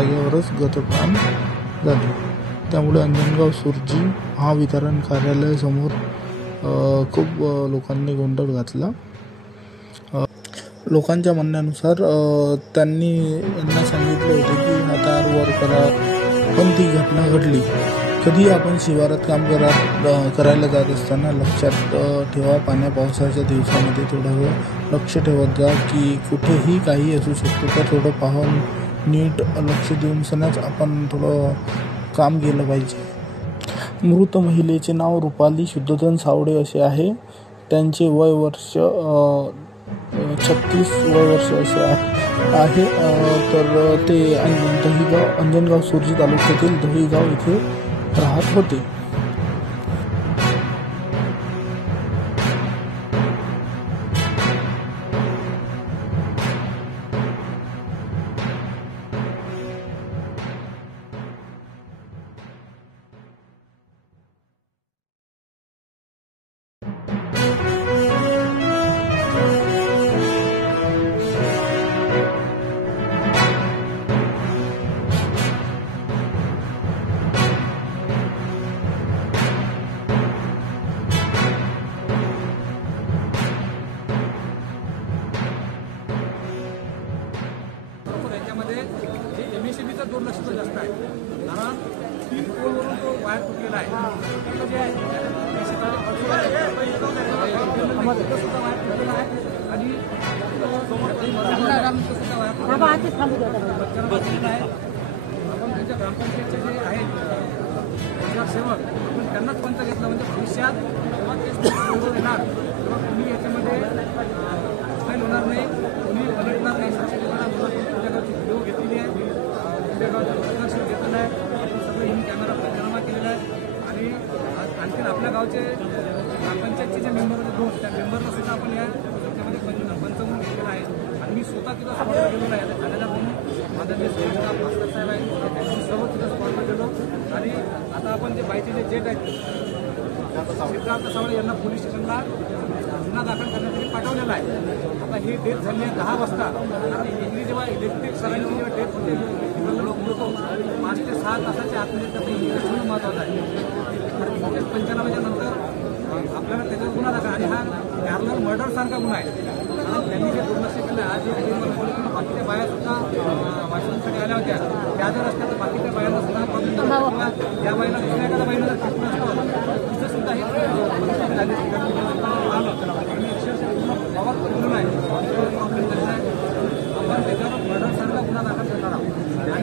जागेवरच गतप्राण झाले। त्यामुळे अंजनगाव सुर्जी महावितरण कार्यालयासमोर खूप लोकांनी गोंधळ घातला। लोकांच्या म्हणण्यानुसार त्यांनी यांना सांगितले होते की हातावर वर करा, पण ती घटना घडली। कधी आपण शिवारात काम करायला जात असताना लक्षात ठेवा, पावसाच्या दिवसामध्ये थोडं वेळ लक्ष ठेवत जा की कुठेही काही असू शकतो, तर थोडं पाहून नीट लक्ष देऊन सणच आपण थोडं काम केलं पाहिजे। मृत महिलेचे नाव रुपाली शुद्धधन सावडे असे आहे। त्यांचे वय वर्ष 36 वर्ष असे आहे। तर ते अंजनगाव सुर्जी तालुक्यातील दहीगाव येथे राहत होते। एमएसएबीचा दुर्लक्ष जास्त आहे, कारण 3 पोलवरून तो वायर तुटलेला आहे। आपण त्यांच्या ग्रामपंचायतचे जे आहेत सेवक आपण त्यांनाच पंच घेतलं, म्हणजे भविष्यात जेव्हा ते येणार तेव्हा कुणी याच्यामध्ये फाईल होणार नाही, कुणी बदलणार नाही। तुमच्या गावची व्हिडिओ घेतलेली आहे, तुमच्या गावचं प्रदर्शन घेतलेलं आहे, सगळं इन कॅमेरा पंचनामा केलेला आहे। आणि आणखी आपल्या गावचे ग्रामपंचायतचे जे मेंबर होते 2, त्या मेंबरला सुद्धा आपण या त्याच्यामध्ये पंच म्हणून घेतलेला आहे। आणि मी स्वतः तिथं स्पॉटला गेलेलो आहे। झालेला म्हणून माझा जे सुरेशला मास्टर साहेब आहे त्यांनी सर्व तिथं स्पॉटला गेलो। आणि आता आपण जे बाईचे जे जेट आहेत सिद्धार्थ सावळे यांना पोलीस स्टेशनला गुन्हा दाखल करण्यासाठी पाठवलेला आहे। आता ही डेथ झाली आहे 10 वाजता, कारण इंग्लिश जेव्हा इलेक्ट्रिक सरांची जेव्हा डेथ होते लोक मृतो 5 ते 6 तासाच्या आतमध्ये त्याचं इंग्लिश होणं महत्त्वाचं आहे। तर इंग्लिश पंचनाम्याच्या नंतर आपल्याला त्याच्यावर गुन्हा दाखल, आणि हा पॅरलर मर्डरसारखा गुन्हा आहे। कारण त्यांनी जे दुर्लक्ष केलं, आज जे बाकीच्या बाया सुद्धा वाचण्यासाठी आल्या होत्या, त्या जर असल्या तर बाकीच्या बायांना सुद्धा प्रॉब्लेम झाला, या बाईला दुसऱ्या एखाद्या बाईनं